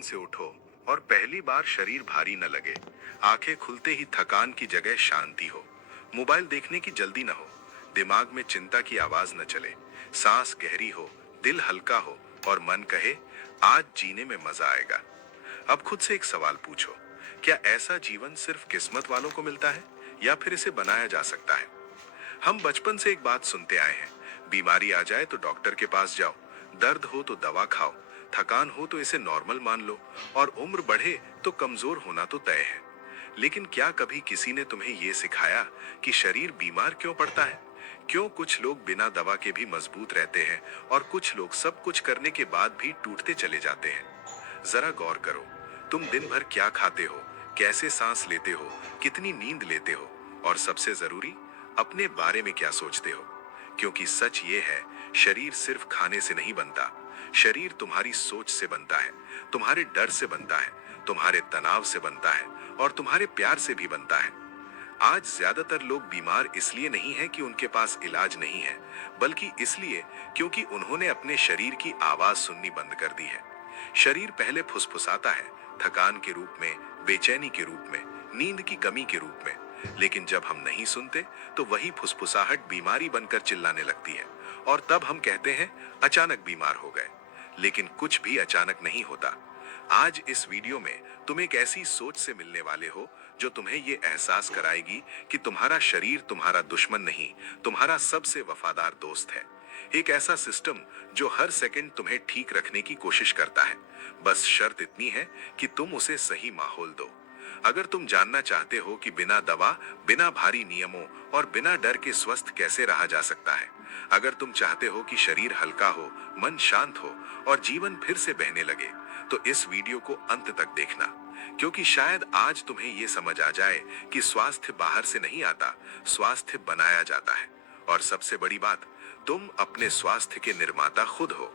नींद से उठो और पहली बार शरीर भारी न लगे, आंखें खुलते ही थकान की जगह शांति हो, मोबाइल देखने की जल्दी न हो, दिमाग में चिंता की आवाज न चले, सांस गहरी हो, दिल हल्का हो और मन कहे आज जीने में मजा आएगा। अब खुद से एक सवाल पूछो, क्या ऐसा जीवन सिर्फ किस्मत वालों को मिलता है या फिर इसे बनाया जा सकता है? हम बचपन से एक बात सुनते आए हैं, बीमारी आ जाए तो डॉक्टर के पास जाओ, दर्द हो तो दवा खाओ, थकान हो तो इसे नॉर्मल मान लो और उम्र बढ़े तो कमजोर होना तो तय है। लेकिन क्या कभी किसी ने तुम्हें यह सिखाया कि शरीर बीमार क्यों पड़ता है? क्यों कुछ लोग बिना दवा के भी मजबूत रहते हैं और कुछ लोग सब कुछ करने के बाद भी टूटते चले जाते हैं? जरा गौर करो, तुम दिन भर क्या खाते हो, कैसे सांस लेते हो, कितनी नींद लेते हो और सबसे जरूरी, अपने बारे में क्या सोचते हो? क्योंकि सच ये है, शरीर सिर्फ खाने से नहीं बनता, शरीर तुम्हारी सोच से बनता है, तुम्हारे डर से बनता है, तुम्हारे तनाव से बनता है और तुम्हारे प्यार से भी बनता है। आज ज्यादातर लोग बीमार इसलिए नहीं है कि उनके पास इलाज नहीं है, बल्कि इसलिए क्योंकि उन्होंने अपने शरीर की आवाज सुननी बंद कर दी है। शरीर पहले फुसफुसाता है, थकान के रूप में, बेचैनी के रूप में, नींद की कमी के रूप में। लेकिन जब हम नहीं सुनते तो वही फुसफुसाहट बीमारी बनकर चिल्लाने लगती है और तब हम कहते हैं अचानक बीमार हो गए। लेकिन कुछ भी अचानक नहीं होता। आज इस वीडियो में तुम एक ऐसी सोच से मिलने वाले हो जो तुम्हें ये एहसास कराएगी कि तुम्हारा शरीर तुम्हारा दुश्मन नहीं, तुम्हारा सबसे वफादार दोस्त है। एक ऐसा सिस्टम जो हर सेकंड तुम्हें ठीक रखने की कोशिश करता है। बस शर्त इतनी है कि तुम उसे सही माहौल दो। अगर तुम जानना चाहते हो कि बिना दवा, बिना भारी नियमों और बिना डर के स्वस्थ कैसे रहा जा सकता है, अगर तुम चाहते हो कि शरीर हल्का हो, मन शांत हो और जीवन फिर से बहने लगे, तो इस वीडियो को अंत तक देखना, क्योंकि शायद आज तुम्हें ये समझ आ जाए कि स्वास्थ्य बाहर से नहीं आता, स्वास्थ्य बनाया जाता है। और सबसे बड़ी बात, तुम अपने स्वास्थ्य के निर्माता खुद हो।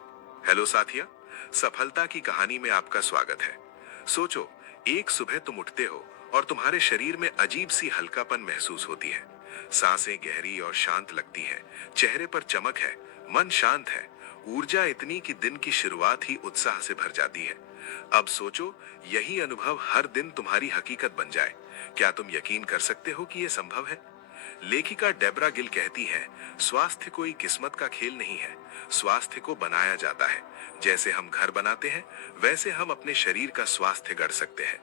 हेलो साथिया, सफलता की कहानी में आपका स्वागत है। सोचो, एक सुबह तुम उठते हो और तुम्हारे शरीर में अजीब सी हल्कापन महसूस होती है, सांसें गहरी और शांत लगती हैं, चेहरे पर चमक है, मन शांत है, ऊर्जा इतनी कि दिन की शुरुआत ही उत्साह से भर जाती है। अब सोचो, यही अनुभव हर दिन तुम्हारी हकीकत बन जाए, क्या तुम यकीन कर सकते हो कि यह संभव है? लेखिका डेब्रा गिल कहती है, स्वास्थ्य कोई किस्मत का खेल नहीं है, स्वास्थ्य को बनाया जाता है। जैसे हम घर बनाते हैं, वैसे हम अपने शरीर का स्वास्थ्य गढ़ सकते हैं।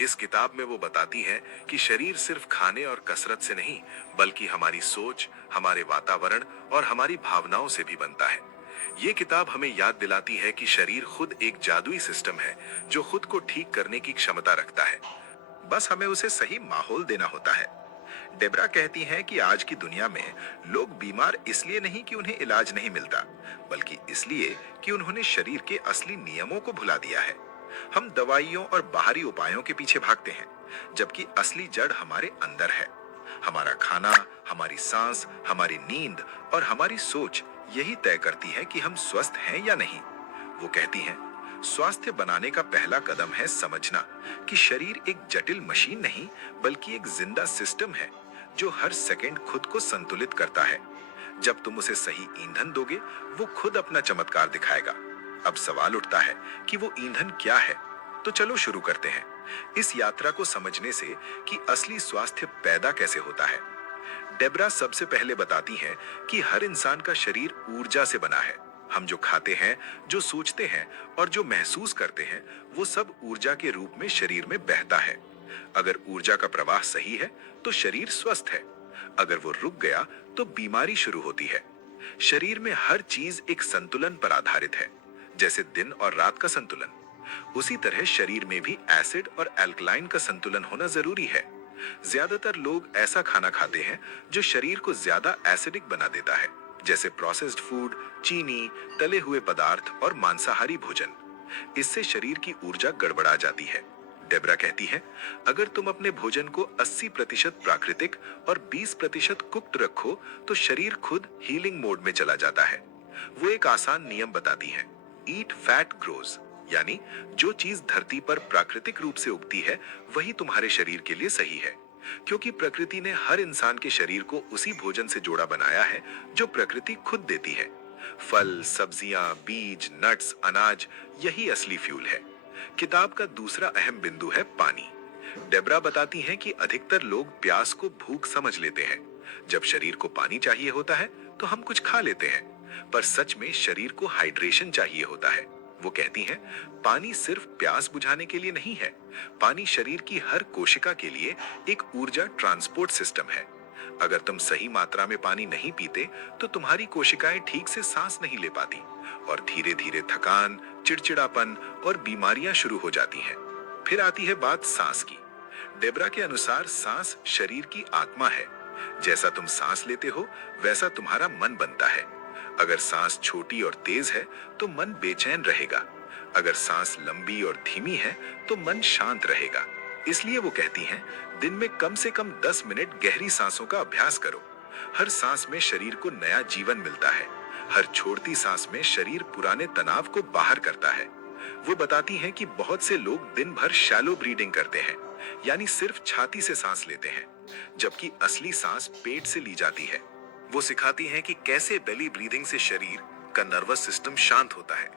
इस किताब में वो बताती है कि शरीर सिर्फ खाने और कसरत से नहीं, बल्कि हमारी सोच, हमारे वातावरण और हमारी भावनाओं से भी बनता है। ये किताब हमें याद दिलाती है कि शरीर खुद एक जादुई सिस्टम है जो खुद को ठीक करने की क्षमता रखता है। बस हमें उसे सही माहौल देना होता है। डेब्रा कहती हैं कि आज की दुनिया में लोग बीमार इसलिए नहीं कि उन्हें इलाज नहीं मिलता, बल्कि इसलिए कि उन्होंने शरीर के असली नियमों को भुला दिया है। हम दवाइयों और बाहरी उपायों के पीछे भागते हैं, जबकि असली जड़ हमारे अंदर है। हमारा खाना, हमारी सांस, हमारी नींद और हमारी सोच यही तय करती है कि हम स्वस्थ हैं या नहीं। वो कहती हैं, स्वास्थ्य बनाने का पहला कदम है समझना कि शरीर एक जटिल मशीन नहीं, बल्कि एक जिंदा सिस्टम है जो हर सेकंड खुद को संतुलित करता है। जब तुम उसे सही ईंधन दोगे, वो खुद अपना चमत्कार दिखाएगा। अब सवाल उठता है कि वो ईंधन क्या है? तो चलो शुरू करते हैं इस यात्रा को समझने से कि असली स्वास्थ्य पैदा कैसे होता है। डेब्रा सबसे पहले बताती हैं कि हर इंसान का शरीर ऊर्जा से बना है। हम जो खाते हैं, जो सोचते हैं और जो महसूस करते हैं, वो सब ऊर्जा के रूप में शरीर में बहता है। अगर ऊर्जा का प्रवाह सही है तो शरीर स्वस्थ है, अगर वो रुक गया तो बीमारी शुरू होती है। शरीर में हर चीज एक संतुलन पर आधारित है, जैसे दिन और रात का संतुलन। उसी तरह शरीर में भी एसिड और एल्कलाइन का संतुलन होना जरूरी है। ज्यादातर लोग ऐसा खाना खाते हैं जो शरीर को ज्यादा एसिडिक बना देता है, जैसे प्रोसेस्ड फूड, चीनी, तले हुए पदार्थ और मांसाहारी भोजन। इससे शरीर की ऊर्जा गड़बड़ा जाती है। डेब्रा कहती है, अगर तुम अपने भोजन को 80% प्राकृतिक और 20% कुक्ड रखो तो शरीर खुद हीलिंग मोड में चला जाता है। वो एक आसान नियम बताती है, ईट फैट ग्रोज, यानी जो चीज धरती पर प्राकृतिक रूप से उगती है वही तुम्हारे शरीर के लिए सही है, क्योंकि प्रकृति ने हर इंसान के शरीर को उसी भोजन से जोड़ा बनाया है जो प्रकृति खुद देती है। फल, सब्जियां, बीज, नट्स, अनाज, यही असली फ्यूल है। किताब का दूसरा अहम बिंदु है पानी। डेब्रा बताती हैं कि अधिकतर लोग प्यास को भूख समझ लेते हैं। जब शरीर को पानी चाहिए होता है तो हम कुछ खा लेते हैं, पर सच में शरीर को हाइड्रेशन चाहिए होता है। वो कहती हैं, पानी सिर्फ प्यास बुझाने के लिए नहीं है। पानी शरीर की हर कोशिका के लिए एक ऊर्जा ट्रांसपोर्ट सिस्टम है। अगर तुम सही मात्रा में पानी नहीं पीते तो तुम्हारी कोशिकाएं ठीक से सांस नहीं ले पाती और धीरे धीरे थकान, चिड़चिड़ापन और बीमारियां शुरू हो जाती हैं। फिर आती है बात सांस की। डेब्रा के अनुसार सांस शरीर की आत्मा है। जैसा तुम सांस लेते हो वैसा तुम्हारा मन बनता है। अगर सांस छोटी और तेज है तो मन बेचैन रहेगा। अगर सांस लंबी और धीमी है तो मन शांत रहेगा। इसलिए वो कहती हैं, दिन में कम से कम 10 मिनट गहरी सांसों का अभ्यास करो। हर सांस में शरीर को नया जीवन मिलता है। हर छोड़ती सांस में शरीर पुराने तनाव को बाहर करता है। वो बताती हैं कि बहुत से लोग दिन भर शैलो ब्रीदिंग करते हैं, यानी सिर्फ छाती से सांस लेते हैं, जबकि असली सांस पेट से ली जाती है। वो सिखाती हैं कि कैसे बेली ब्रीदिंग से शरीर का नर्वस सिस्टम शांत होता है,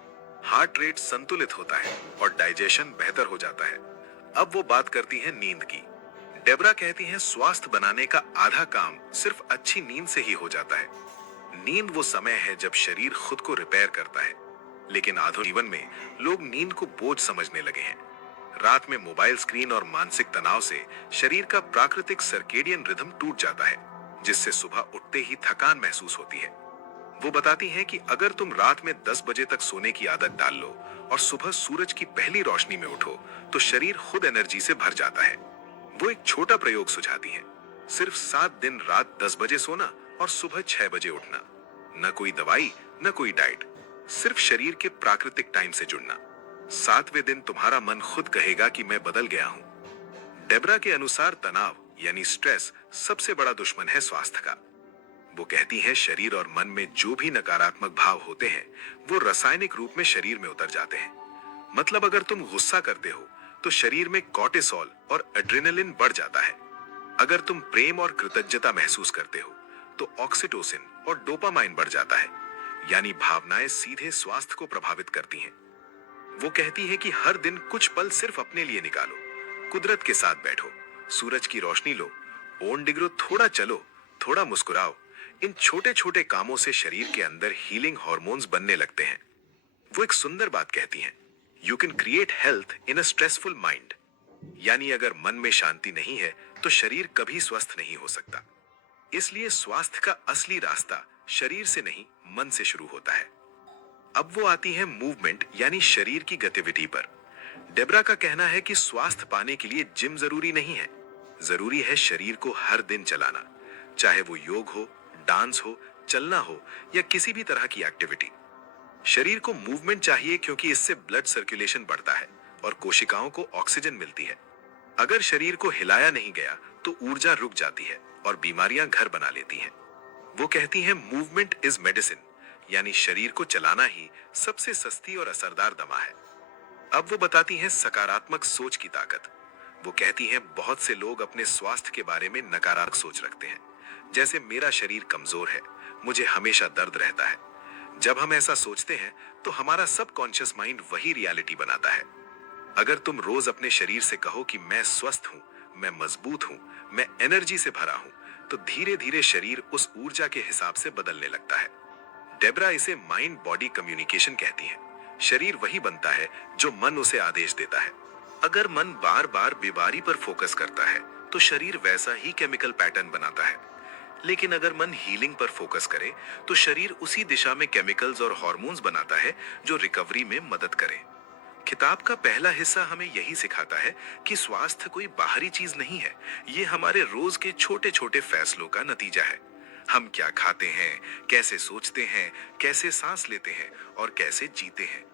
हार्ट रेट संतुलित होता है और डाइजेशन बेहतर हो जाता है। अब वो बात करती हैं नींद की। डेब्रा कहती हैं, स्वास्थ्य बनाने का आधा काम सिर्फ अच्छी नींद से ही हो जाता है। नींद वो समय है जब शरीर खुद को रिपेयर करता है, लेकिन आधुनिक जीवन में लोग नींद को बोझ समझने लगे हैं। रात में मोबाइल स्क्रीन और मानसिक तनाव से शरीर का प्राकृतिक सर्केडियन रिदम टूट जाता है, जिससे सुबह उठते ही थकान महसूस होती है। वो बताती हैं कि अगर तुम रात में 10 बजे तक सोने की आदत डाल लो और सुबह सूरज की पहली रोशनी में उठो तो शरीर खुद एनर्जी से भर जाता है। वो एक छोटा प्रयोग सुझाती हैं, सिर्फ 7 दिन रात 10 बजे सोना और सुबह 6 बजे उठना। न कोई दवाई, न कोई डाइट, सिर्फ शरीर के प्राकृतिक टाइम से जुड़ना। 7वें दिन तुम्हारा मन खुद कहेगा कि मैं बदल गया हूं। डेब्रा के अनुसार तनाव यानी स्ट्रेस सबसे बड़ा दुश्मन है स्वास्थ्य का। वो कहती है, शरीर और मन में जो भी नकारात्मक भाव होते हैं वो रासायनिक रूप में शरीर में उतर जाते हैं। मतलब अगर तुम गुस्सा करते हो तो शरीर में कॉर्टिसोल और एड्रेनलिन बढ़ जाता है। अगर तुम प्रेम और कृतज्ञता महसूस करते हो तो ऑक्सीटोसिन और डोपामाइन बढ़ जाता है, यानी भावनाएं सीधे स्वास्थ्य को प्रभावित करती हैं। वो कहती है कि हर दिन कुछ पल सिर्फ अपने लिए निकालो, कुदरत के साथ बैठो, सूरज की रोशनी लो, ओन डिग्रो, थोड़ा चलो, थोड़ा मुस्कुराओ। इन छोटे छोटे कामों से शरीर के अंदर हीलिंग हॉर्मोन्स बनने लगते हैं। वो एक सुंदर बात कहती हैं, you can create health in a stressful mind. यानी अगर मन में शांति नहीं है तो शरीर कभी स्वस्थ नहीं हो सकता। इसलिए स्वास्थ्य का असली रास्ता शरीर से नहीं, मन से शुरू होता है। अब वो आती है मूवमेंट यानी शरीर की गतिविधि पर। डेब्रा का कहना है कि स्वास्थ्य पाने के लिए जिम जरूरी नहीं है, जरूरी है शरीर को हर दिन चलाना, चाहे वो योग हो, डांस हो, चलना हो या किसी भी तरह की एक्टिविटी। शरीर को मूवमेंट चाहिए क्योंकि इससे ब्लड सर्कुलेशन बढ़ता है और कोशिकाओं को ऑक्सीजन मिलती है। अगर शरीर को हिलाया नहीं गया तो ऊर्जा रुक जाती है और बीमारियां घर बना लेती हैं। वो कहती हैं, मूवमेंट इज मेडिसिन, यानी शरीर को चलाना ही सबसे सस्ती और असरदार दवा है। अब वो बताती हैं सकारात्मक सोच की ताकत। वो कहती हैं, बहुत से लोग अपने स्वास्थ्य के बारे में नकारात्मक सोच रखते हैं, जैसे मेरा शरीर कमजोर है, मुझे हमेशा दर्द रहता है। जब हम ऐसा सोचते हैं तो हमारा सबकॉन्शियस माइंड वही रियलिटी बनाता है। अगर तुम रोज अपने शरीर से कहो कि मैं स्वस्थ हूं, मैं मजबूत हूं, मैं एनर्जी से भरा हूं, तो धीरे धीरे शरीर उस ऊर्जा के हिसाब से बदलने लगता है। डेब्रा इसे माइंड बॉडी कम्युनिकेशन कहती हैं। शरीर वही बनता है जो मन उसे आदेश देता है। अगर मन बार बार बीमारी पर फोकस करता है तो शरीर वैसा ही केमिकल पैटर्न बनाता है, लेकिन अगर मन हीलिंग पर फोकस करे तो शरीर उसी दिशा में केमिकल्स और हार्मोन्स बनाता है जो रिकवरी में मदद करे। किताब का पहला हिस्सा हमें यही सिखाता है कि स्वास्थ्य कोई बाहरी चीज नहीं है, ये हमारे रोज के छोटे छोटे फैसलों का नतीजा है। हम क्या खाते हैं, कैसे सोचते हैं, कैसे सांस लेते हैं और कैसे जीते हैं।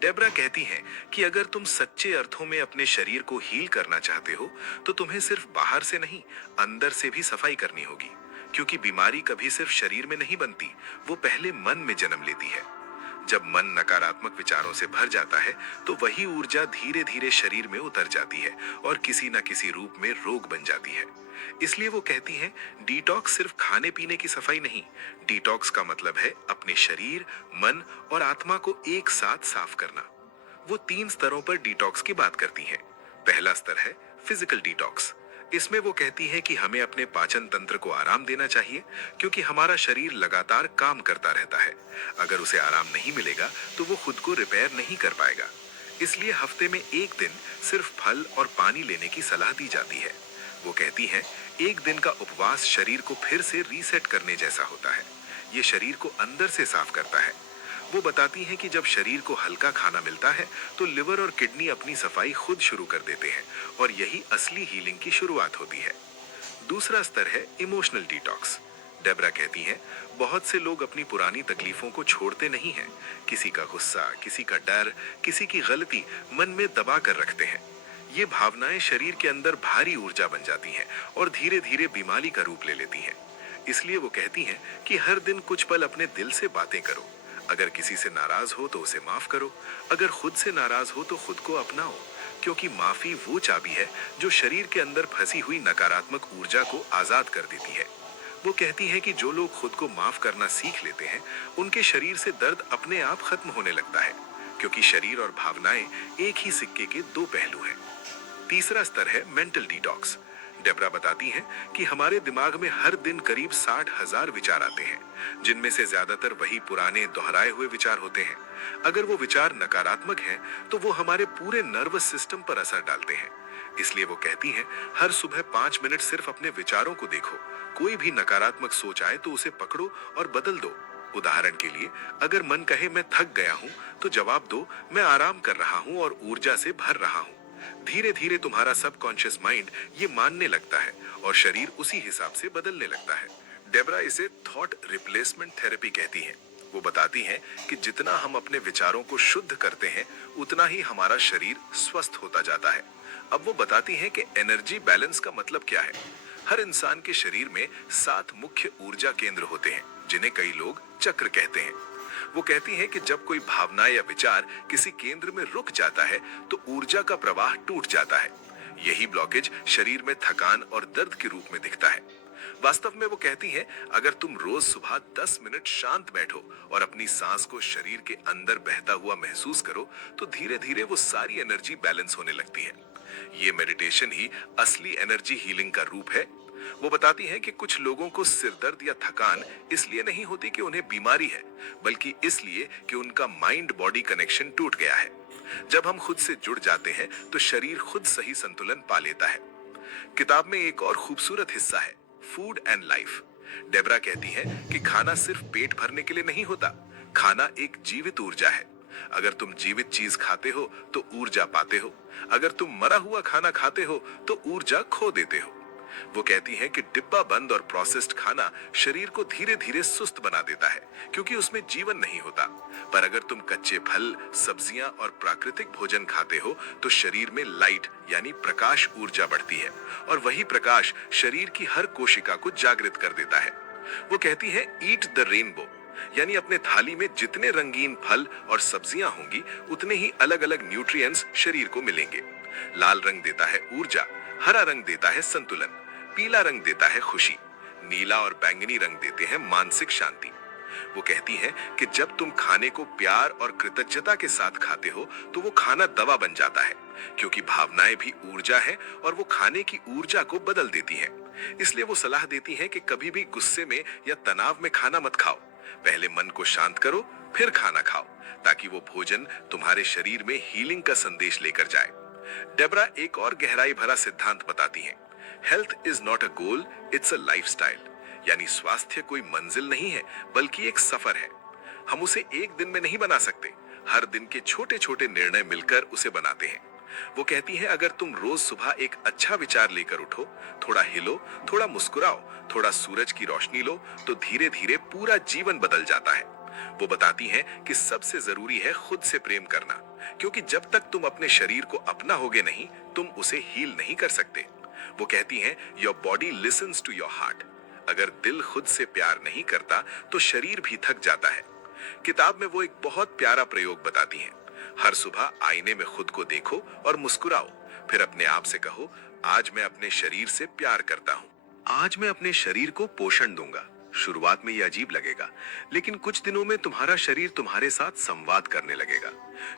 डेब्रा कहती हैं कि अगर तुम सच्चे अर्थों में अपने शरीर को हील करना चाहते हो तो तुम्हें सिर्फ बाहर से नहीं, अंदर से भी सफाई करनी होगी, क्योंकि बीमारी कभी सिर्फ शरीर में नहीं बनती, वो पहले मन में जन्म लेती है। जब मन नकारात्मक विचारों से भर जाता है तो वही ऊर्जा धीरे धीरे शरीर में उतर जाती है और किसी न किसी रूप में रोग बन जाती है। इसलिए वो कहती हैं, डिटॉक्स सिर्फ खाने पीने की सफाई नहीं, डिटॉक्स का मतलब है अपने शरीर, मन और आत्मा को एक साथ साफ करना। वो 3 स्तरों पर डिटॉक्स की बात करती हैं। पहला स्तर है फिजिकल डिटॉक्स। इसमें वो कहती हैं कि हमें अपने पाचन तंत्र को आराम देना चाहिए, क्योंकि हमारा शरीर लगातार काम करता रहता है। अगर उसे आराम नहीं मिलेगा तो वो खुद को रिपेयर नहीं कर पाएगा। इसलिए हफ्ते में एक दिन सिर्फ फल और पानी लेने की सलाह दी जाती है। वो कहती हैं, एक दिन का उपवास शरीर को फिर से रीसेट करने जैसा होता है। ये शरीर को अंदर से साफ करता है। वो बताती हैं कि जब शरीर को हल्का खाना मिलता है तो लिवर और किडनी अपनी सफाई खुद शुरू कर देते हैं, और यही असली हीलिंग की शुरुआत होती है। दूसरा स्तर है इमोशनल डिटॉक्स। डेबरा कहती हैं, बहुत से लोग अपनी पुरानी तकलीफों को छोड़ते नहीं हैं। किसी का गुस्सा, किसी का डर, किसी की गलती मन में दबा कर रखते हैं। ये भावनाएं शरीर के अंदर भारी ऊर्जा बन जाती हैं और धीरे धीरे बीमारी का रूप ले लेती हैं। इसलिए वो कहती हैं कि हर दिन कुछ पल अपने दिल से बातें करो। अगर किसी से नाराज हो तो उसे माफ करो। अगर खुद से नाराज हो तो खुद को अपनाओ, क्योंकि माफी वो चाबी है जो शरीर के अंदर फंसी हुई नकारात्मक ऊर्जा को आजाद कर देती है। वो कहती हैं कि जो लोग खुद को माफ करना सीख लेते हैं, उनके शरीर से दर्द अपने आप खत्म होने लगता है, क्योंकि शरीर और भावनाएं एक ही सिक्के के दो पहलू हैं। तीसरा स्तर है मेंटल डिटॉक्स। डेबरा बताती हैं कि हमारे दिमाग में हर दिन करीब 60,000 विचार आते हैं, जिनमें से ज्यादातर वही पुराने दोहराए हुए विचार होते हैं। अगर वो विचार नकारात्मक हैं, तो वो हमारे पूरे नर्वस सिस्टम पर असर डालते हैं। इसलिए वो कहती हैं, हर सुबह 5 मिनट सिर्फ अपने विचारों को देखो। कोई भी नकारात्मक सोच आए तो उसे पकड़ो और बदल दो। उदाहरण के लिए, अगर मन कहे मैं थक गया हूँ, तो जवाब दो मैं आराम कर रहा हूँ और ऊर्जा से भर रहा हूँ। धीरे धीरे तुम्हारा सबकॉन्शियस माइंड ये मानने लगता है और शरीर उसी हिसाब से बदलने लगता है। डेबरा इसे थॉट रिप्लेसमेंट थेरेपी कहती हैं। वो बताती हैं कि जितना हम अपने विचारों को शुद्ध करते हैं, उतना ही हमारा शरीर स्वस्थ होता जाता है। अब वो बताती हैं कि एनर्जी बैलेंस का मतलब क्या है। हर इंसान के शरीर में 7 मुख्य ऊर्जा केंद्र होते हैं, जिन्हें कई लोग चक्र कहते हैं। वो कहती हैं कि जब कोई भावना या विचार किसी केंद्र में रुक जाता है, तो ऊर्जा का प्रवाह टूट जाता है। यही ब्लॉकेज शरीर में थकान और दर्द के रूप में दिखता है। वास्तव में वो कहती हैं, अगर तुम रोज सुबह 10 मिनट शांत बैठो और अपनी सांस को शरीर के अंदर बहता हुआ महसूस करो, तो धीरे धीरे वो सारी एनर्जी बैलेंस होने लगती है। ये मेडिटेशन ही असली एनर्जी हीलिंग का रूप है। वो बताती हैं कि कुछ लोगों को सिरदर्द या थकान इसलिए नहीं होती कि उन्हें बीमारी है, बल्कि इसलिए कि उनका माइंड बॉडी कनेक्शन टूट गया है। जब हम खुद से जुड़ जाते हैं तो शरीर खुद सही संतुलन पा लेता है। किताब में एक और खूबसूरत हिस्सा है, फूड एंड लाइफ। डेबरा कहती है कि खाना सिर्फ पेट भरने के लिए नहीं होता, खाना एक जीवित ऊर्जा है। अगर तुम जीवित चीज खाते हो तो ऊर्जा पाते हो। अगर तुम मरा हुआ खाना खाते हो तो ऊर्जा खो देते हो। वो कहती हैं कि डिब्बा बंद और प्रोसेस्ड खाना शरीर को धीरे धीरे सुस्त बना देता है, क्योंकि उसमें जीवन नहीं होता। पर अगर तुम कच्चे फल, सब्जियां और प्राकृतिक भोजन खाते हो तो शरीर में लाइट यानी प्रकाश ऊर्जा बढ़ती है, और वही प्रकाश शरीर की हर कोशिका को जागृत कर देता है। वो कहती है, ईट द रेनबो, यानी अपने थाली में जितने रंगीन फल और सब्जियां होंगी, उतने ही अलग अलग न्यूट्रिएंट्स शरीर को मिलेंगे। लाल रंग देता है ऊर्जा, हरा रंग देता है संतुलन, पीला रंग देता है खुशी, नीला और बैंगनी रंग देते हैं मानसिक शांति। वो कहती हैं कि जब तुम खाने को प्यार और कृतज्ञता के साथ खाते हो तो वो खाना दवा बन जाता है, क्योंकि भावनाएं भी ऊर्जा है और वो खाने की ऊर्जा को बदल देती हैं। इसलिए वो सलाह देती हैं कि कभी भी गुस्से में या तनाव में खाना मत खाओ। पहले मन को शांत करो, फिर खाना खाओ, ताकि वो भोजन तुम्हारे शरीर में हीलिंग का संदेश लेकर जाए। डेबरा एक और गहराई भरा सिद्धांत बताती हैं, health is not a goal, it's a lifestyle. यानी स्वास्थ्य कोई मंजिल नहीं है, बल्कि एक सफर है। हम उसे एक दिन में नहीं बना सकते, हर दिन के छोटे छोटे निर्णय मिलकर उसे बनाते हैं। वो कहती है, अगर तुम रोज सुबह एक अच्छा विचार लेकर उठो, थोड़ा हिलो, थोड़ा मुस्कुराओ, थोड़ा सूरज की रोशनी लो, तो धीरे धीरे पूरा जीवन बदल जाता है। वो बताती हैं कि सबसे जरूरी है खुद से प्रेम करना, क्योंकि जब तक तुम अपने शरीर को अपना होगे नहीं, तुम उसे हील नहीं कर सकते। वो कहती हैं, your body listens to your heart. अगर दिल खुद से प्यार नहीं करता तो शरीर भी थक जाता है। किताब में वो एक बहुत प्यारा प्रयोग बताती हैं, हर सुबह आईने में खुद को देखो और मुस्कुराओ, फिर अपने आप से कहो, आज मैं अपने शरीर से प्यार करता हूँ, आज मैं अपने शरीर को पोषण दूंगा, शुरुआत में ये अजीब लगेगा, लेकिन कुछ दिनों में तुम्हारा शरीर तुम्हारे साथ संवाद करने लगेगा,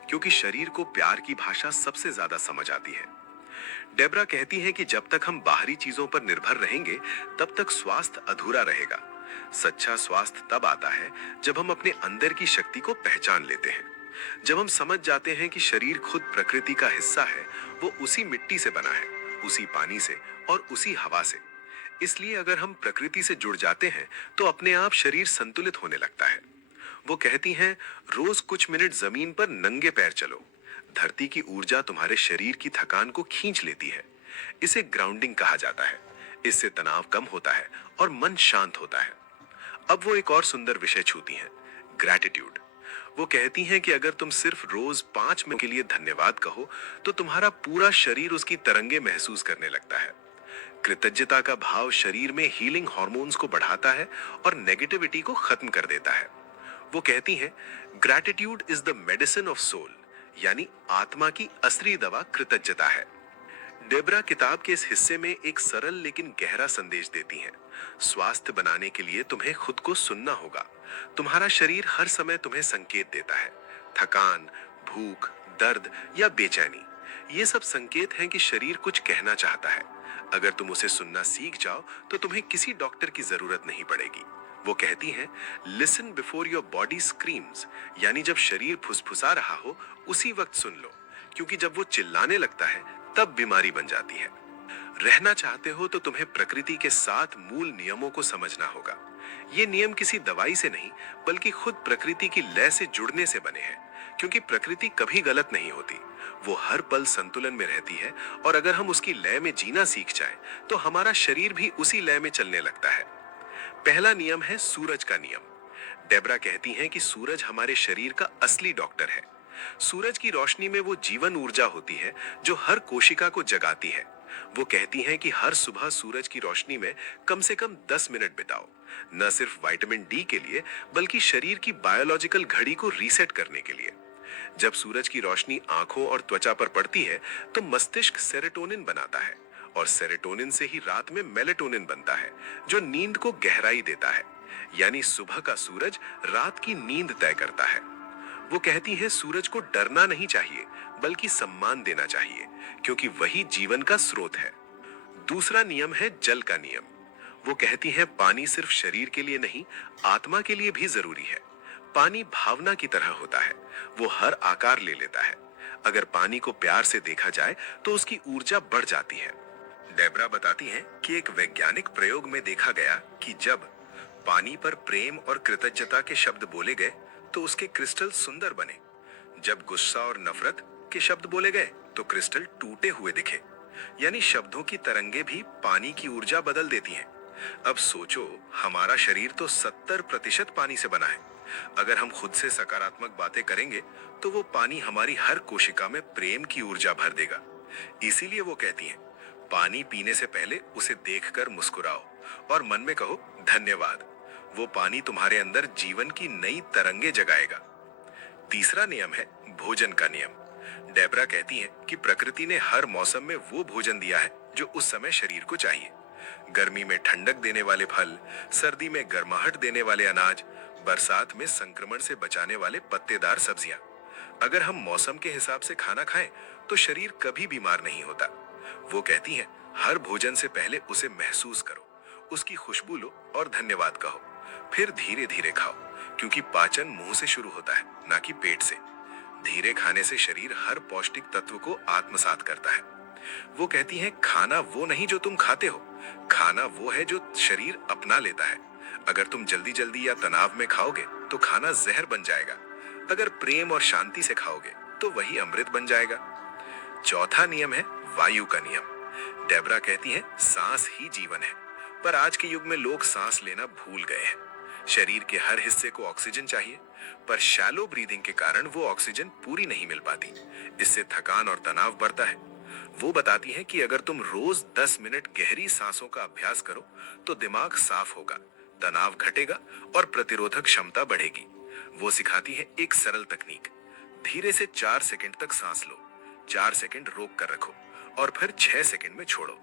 क्योंकि शरीर को प्यार की भाषा सबसे ज्यादा समझ आती है। डेब्रा कहती हैं कि जब तक हम बाहरी चीजों पर निर्भर रहेंगे, तब तक स्वास्थ्य अधूरा रहेगा। सच्चा स्वास्थ्य तब आता है जब हम अपने अंदर की शक्ति को पहचान लेते हैं। जब हम समझ जाते हैं कि शरीर खुद प्रकृति का हिस्सा है, वो उसी मिट्टी से बना है, उसी पानी से और उसी हवा से। इसलिए अगर हम प्रकृति से जुड़ जाते हैं तो अपने आप शरीर संतुलित होने लगता है। वो कहती हैं, रोज कुछ मिनट जमीन पर नंगे पैर चलो। धरती की ऊर्जा तुम्हारे शरीर की थकान को खींच लेती है। इसे ग्राउंडिंग कहा जाता है। इससे तनाव कम होता है और मन शांत होता है। अब वो एक और सुंदर विषय छूती हैं, ग्रैटिट्यूड। वो कहती हैं कि अगर तुम सिर्फ रोज 5 मिनट के लिए धन्यवाद कहो, तो तुम्हारा पूरा शरीर उसकी तरंगे महसूस करने लगता है। कृतज्ञता का भाव शरीर में हीलिंग हॉर्मोन्स को बढ़ाता है और नेगेटिविटी को खत्म कर देता है। वो कहती हैं, gratitude is the medicine of soul, यानी आत्मा की असली दवा कृतज्ञता है। डेब्रा किताब के इस हिस्से में एक सरल लेकिन गहरा संदेश देती हैं। स्वास्थ्य बनाने के लिए तुम्हें खुद को सुनना होगा। तुम्हारा शरीर हर समय तुम्हें संकेत देता है। थकान, भूख, दर्द या बेचैनी, ये सब संकेत हैं कि शरीर कुछ कहना चाहता है। अगर तुम उसे सुनना सीख जाओ तो तुम्हें किसी डॉक्टर की जरूरत नहीं पड़ेगी। वो कहती हैं, listen before your body screams, यानी जब शरीर फुसफुसा रहा हो उसी वक्त सुन लो, क्योंकि जब वो चिल्लाने लगता है तब बीमारी बन जाती है। रहना चाहते हो तो तुम्हें प्रकृति के 7 मूल नियमों को समझना होगा। ये नियम किसी दवाई से नहीं, बल्कि खुद प्रकृति की लय से जुड़ने से बने हैं, क्योंकि प्रकृति कभी गलत नहीं होती। वो हर पल संतुलन में रहती है, और अगर हम उसकी लय में जीना सीख जाएं, तो हमारा शरीर भी उसी लय में चलने लगता है। पहला नियम है सूरज का नियम। डेब्रा कहती हैं कि सूरज हमारे शरीर का असली डॉक्टर है। सूरज की रोशनी में वो जीवन ऊर्जा होती है जो हर कोशिका को जगाती है। वो कहती हैं कि हर सुबह सूरज की रोशनी में कम से कम 10 मिनट बिताओ, न सिर्फ विटामिन डी के लिए, बल्कि शरीर की बायोलॉजिकल घड़ी को रीसेट करने के लिए। जब सूरज की रोशनी आंखों और त्वचा पर पड़ती है तो मस्तिष्क सेरोटोनिन बनाता है, और सेरोटोनिन से ही रात में मेलेटोनिन बनता है, जो नींद को गहराई देता है। यानी सुबह का सूरज रात की नींद तय करता है। वो कहती है, सूरज को डरना नहीं चाहिए, बल्कि सम्मान देना चाहिए, क्योंकि वही जीवन का स्रोत है। दूसरा नियम है जल का नियम। वो कहती है, पानी सिर्फ शरीर के लिए नहीं, आत्मा के लिए भी जरूरी है। पानी भावना की तरह होता है, वो हर आकार ले लेता है। अगर पानी को प्यार से देखा जाए तो उसकी ऊर्जा बढ़ जाती है। डेब्रा बताती हैं कि एक वैज्ञानिक प्रयोग में देखा गया कि जब पानी पर प्रेम और कृतज्ञता के शब्द बोले गए तो उसके क्रिस्टल सुंदर बने। जब गुस्सा और नफरत के शब्द बोले गए तो क्रिस्टल टूटे हुए दिखे। यानी शब्दों की तरंगे भी पानी की ऊर्जा बदल देती हैं। अब सोचो, हमारा शरीर तो 70% पानी से बना है। अगर हम खुद से सकारात्मक बातें करेंगे तो वो पानी हमारी हर कोशिका में प्रेम की ऊर्जा भर देगा। इसीलिए वो कहती हैं, पानी पीने से पहले उसे देखकर मुस्कुराओ और मन में कहो धन्यवाद। वो पानी तुम्हारे अंदर जीवन की नई तरंगे जगाएगा। तीसरा नियम है भोजन का नियम। डेब्रा कहती हैं कि प्रकृति ने हर मौसम में वो भोजन दिया है जो उस समय शरीर को चाहिए। गर्मी में ठंडक देने वाले फल, सर्दी में गर्माहट देने वाले अनाज, बरसात में संक्रमण से बचाने वाले पत्तेदार सब्जियां। अगर हम मौसम के हिसाब से खाना खाएं तो शरीर कभी बीमार नहीं होता। वो कहती हैं, हर भोजन से पहले उसे महसूस करो, उसकी खुशबू लो और धन्यवाद कहो। फिर धीरे धीरे खाओ, क्योंकि पाचन मुंह से शुरू होता है, ना कि पेट से। धीरे खाने से शरीर हर पौष्टिक तत्व को आत्मसात करता है। वो कहती हैं, खाना वो नहीं जो तुम खाते हो, खाना वो है जो शरीर अपना लेता है। अगर तुम जल्दी जल्दी या तनाव में खाओगे तो खाना जहर बन जाएगा। अगर प्रेम और शांति से खाओगे तो वही अमृत बन जाएगा। चौथा नियम है वायु का नियम। डेब्रा कहती है, सांस ही जीवन है, पर आज के युग में लोग सांस लेना भूल गए हैं। शरीर के हर हिस्से को ऑक्सीजन चाहिए, पर शैलो ब्रीदिंग के कारण वो ऑक्सीजन पूरी नहीं मिल पाती। इससे थकान और तनाव बढ़ता है। वो बताती हैं कि अगर तुम रोज 10 मिनट गहरी सांसों का अभ्यास करो तो दिमाग साफ होगा, तनाव घटेगा और प्रतिरोधक क्षमता बढ़ेगी। वो सिखाती है एक सरल तकनीक, धीरे से 4 सेकंड तक सांस लो, 4 सेकंड रोक कर रखो और फिर 6 सेकंड में छोड़ो।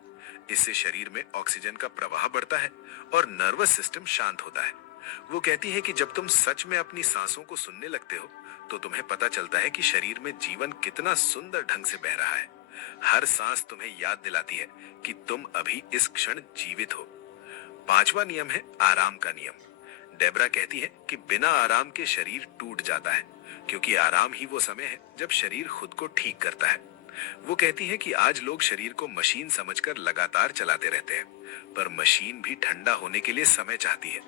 इससे शरीर में ऑक्सीजन का प्रवाह बढ़ता है और नर्वस सिस्टम शांत होता है। वो कहती है कि जब तुम सच में अपनी सांसों को सुनने लगते हो तो तुम्हें पता चलता है कि शरीर में जीवन कितना सुंदर ढंग से बह रहा है। हर सांस तुम्हें याद दिलाती है कि तुम अभी इस क्षण जीवित हो। पांचवा नियम है आराम का नियम। डेबरा कहती है कि बिना आराम के शरीर टूट जाता है, क्योंकि आराम ही वो समय है जब शरीर खुद को ठीक करता है। वो कहती है कि आज लोग शरीर को मशीन समझकर लगातार चलाते रहते हैं, पर मशीन भी ठंडा होने के लिए समय चाहती है।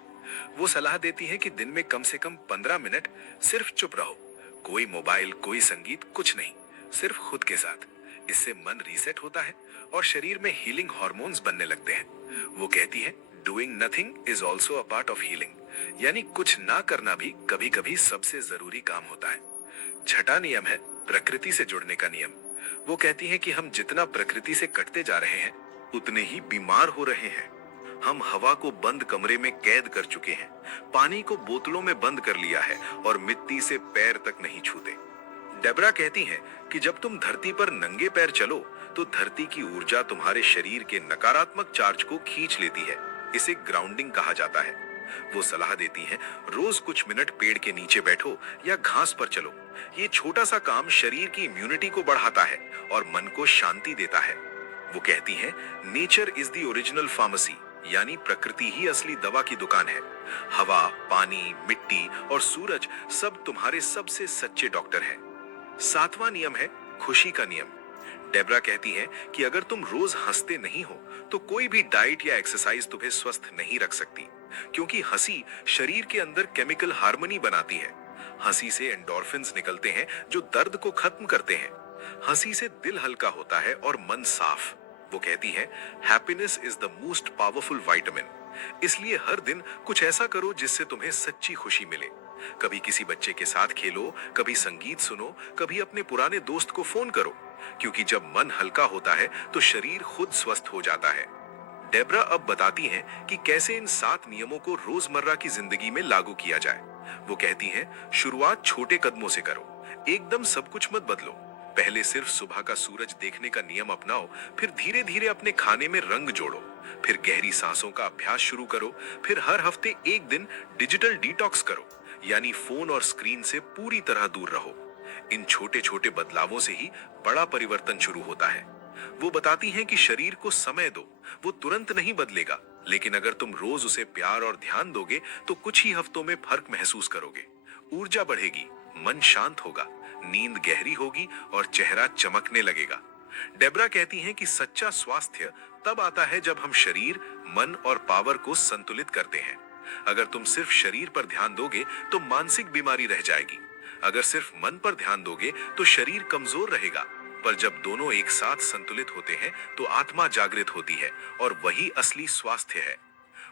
वो सलाह देती है कि दिन में कम से कम 15 मिनट सिर्फ चुप रहो, कोई मोबाइल, कोई संगीत, कुछ नहीं, सिर्फ खुद के साथ। इससे मन रीसेट होता है और शरीर में हीलिंग हार्मोन्स बनने लगते हैं। वो कहती है doing nothing is also a part of healing, यानी कुछ ना करना भी कभी कभी सबसे जरूरी काम होता है। छठा नियम है प्रकृति से जुड़ने का नियम। वो कहती है कि हम जितना प्रकृति से कटते जा रहे हैं उतने ही बीमार हो रहे हैं। हम हवा को बंद कमरे में कैद कर चुके हैं, पानी को बोतलों में बंद कर लिया है और मिट्टी से पैर तक नहीं छूते। डेबरा कहती हैं कि जब तुम धरती पर नंगे पैर चलो तो धरती की ऊर्जा तुम्हारे शरीर के नकारात्मक चार्ज को खींच लेती है। इसे ग्राउंडिंग कहा जाता है। वो सलाह देती हैं रोज कुछ मिनट पेड़ के नीचे बैठो या घास पर चलो। ये छोटा सा काम शरीर की इम्यूनिटी को बढ़ाता है और मन को शांति देता है। वो कहती हैं nature is the original pharmacy, यानी प्रकृति ही असली दवा की दुकान है। हवा, पानी, मिट्टी और सूरज सब तुम्हारे सबसे सच्चे डॉक्टर हैं। सातवां नियम है खुशी का नियम। डेबरा कहती है कि अगर तुम रोज हंसते नहीं हो तो कोई भी डाइट या एक्सरसाइज तुम्हें स्वस्थ नहीं रख सकती, क्योंकि हंसी शरीर के अंदर केमिकल हार्मनी बनाती है। हंसी से एंडोर्फिन्स निकलते हैं जो दर्द को खत्म करते हैं। हंसी से दिल हल्का होता है और मन साफ। वो कहती है happiness is the most powerful vitamin, इसलिए हर दिन कुछ ऐसा करो जिससे तुम्हें सच्ची खुशी मिले। कभी किसी बच्चे के साथ खेलो, कभी संगीत सुनो, कभी अपने पुराने दोस्त को फोन करो, क्योंकि जब मन हल्का होता है तो शरीर खुद स्वस्थ हो जाता है। डेबरा अब बताती हैं कि कैसे इन 7 नियमों को रोजमर्रा की जिंदगी में लागू किया जाए। वो कहती हैं शुरुआत छोटे कदमों से करो, एकदम सब कुछ मत बदलो। पहले सिर्फ सुबह का सूरज देखने का नियम अपनाओ, फिर धीरे धीरे अपने खाने में रंग जोड़ो, फिर गहरी सांसों का अभ्यास शुरू करो, फिर हर हफ्ते एक दिन डिजिटल डिटॉक्स करो, यानी फोन और स्क्रीन से पूरी तरह दूर रहो। इन छोटे छोटे बदलावों से ही बड़ा परिवर्तन शुरू होता है। वो बताती हैं कि शरीर को समय दो, वो तुरंत नहीं बदलेगा, लेकिन अगर तुम रोज उसे प्यार और ध्यान दोगे तो कुछ ही हफ्तों में फर्क महसूस करोगे। ऊर्जा बढ़ेगी, मन शांत होगा, नींद गहरी होगी और चेहरा चमकने लगेगा। डेबरा कहती हैं कि सच्चा स्वास्थ्य तब आता है जब हम शरीर, मन और पावर को संतुलित करते हैं। अगर तुम सिर्फ शरीर पर ध्यान दोगे तो मानसिक बीमारी रह जाएगी। अगर सिर्फ मन पर ध्यान दोगे तो शरीर कमजोर रहेगा। पर जब दोनों एक साथ संतुलित होते हैं तो आत्मा जागृत होती है और वही असली स्वास्थ्य है।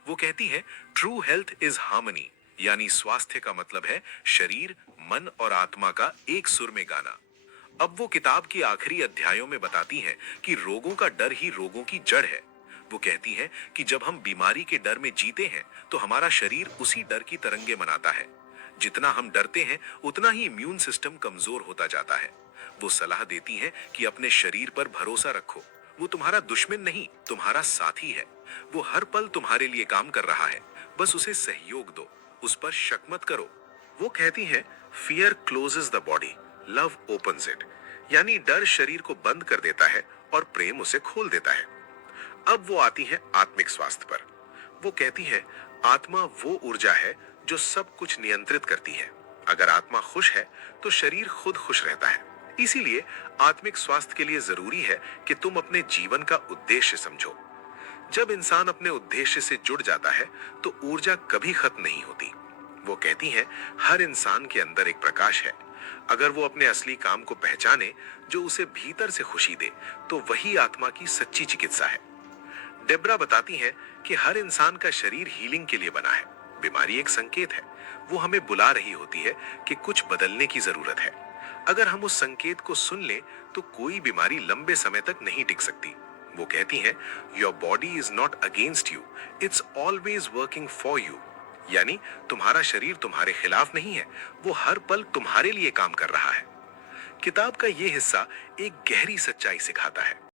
वो कहती है ट्रू हेल्थ इज हार्मनी, यानी स्वास्थ्य का मतलब है शरीर, मन और आत्मा का एक सुर में गाना। अब वो किताब के आखिरी अध्यायों में बताती हैं कि रोगों का डर ही रोगों की जड़ है। वो कहती हैं कि जब हम बीमारी के डर में जीते हैं तो हमारा शरीर उसी डर की तरंगे मनाता है। जितना हम डरते हैं उतना ही इम्यून सिस्टम कमजोर होता जाता है। वो सलाह देती हैं कि अपने शरीर पर भरोसा रखो, वो तुम्हारा दुश्मन नहीं, तुम्हारा साथी है। वो हर पल तुम्हारे लिए काम कर रहा है, बस उसे सहयोग दो, उस पर शक मत करो। वो कहती हैं fear closes the body, love opens it, यानी डर शरीर को बंद कर देता है और प्रेम उसे खोल देता है। अब वो आती है आत्मिक स्वास्थ्य पर। वो कहती है आत्मा वो ऊर्जा है जो सब कुछ नियंत्रित करती है। अगर आत्मा खुश है तो शरीर खुद खुश रहता है। इसीलिए आत्मिक स्वास्थ्य के लिए जरूरी है कि तुम अपने जीवन का उद्देश्य समझो। जब इंसान अपने उद्देश्य से जुड़ जाता है तो ऊर्जा कभी खत्म नहीं होती। वो कहती हैं हर इंसान के अंदर एक प्रकाश है। अगर वो अपने असली काम को पहचाने जो उसे भीतर से खुशी दे तो वही आत्मा की सच्ची चिकित्सा है। डेब्रा बताती हैं कि हर इंसान का शरीर हीलिंग के लिए बना है। बीमारी एक संकेत है, वो हमें बुला रही होती है कि कुछ बदलने की जरूरत है। अगर हम उस संकेत को सुन लें तो कोई बीमारी लंबे समय तक नहीं टिक सकती। वो कहती हैं your body is not against you, it's always working for you, यानी तुम्हारा शरीर तुम्हारे खिलाफ नहीं है, वो हर पल तुम्हारे लिए काम कर रहा है। किताब का ये हिस्सा एक गहरी सच्चाई सिखाता है।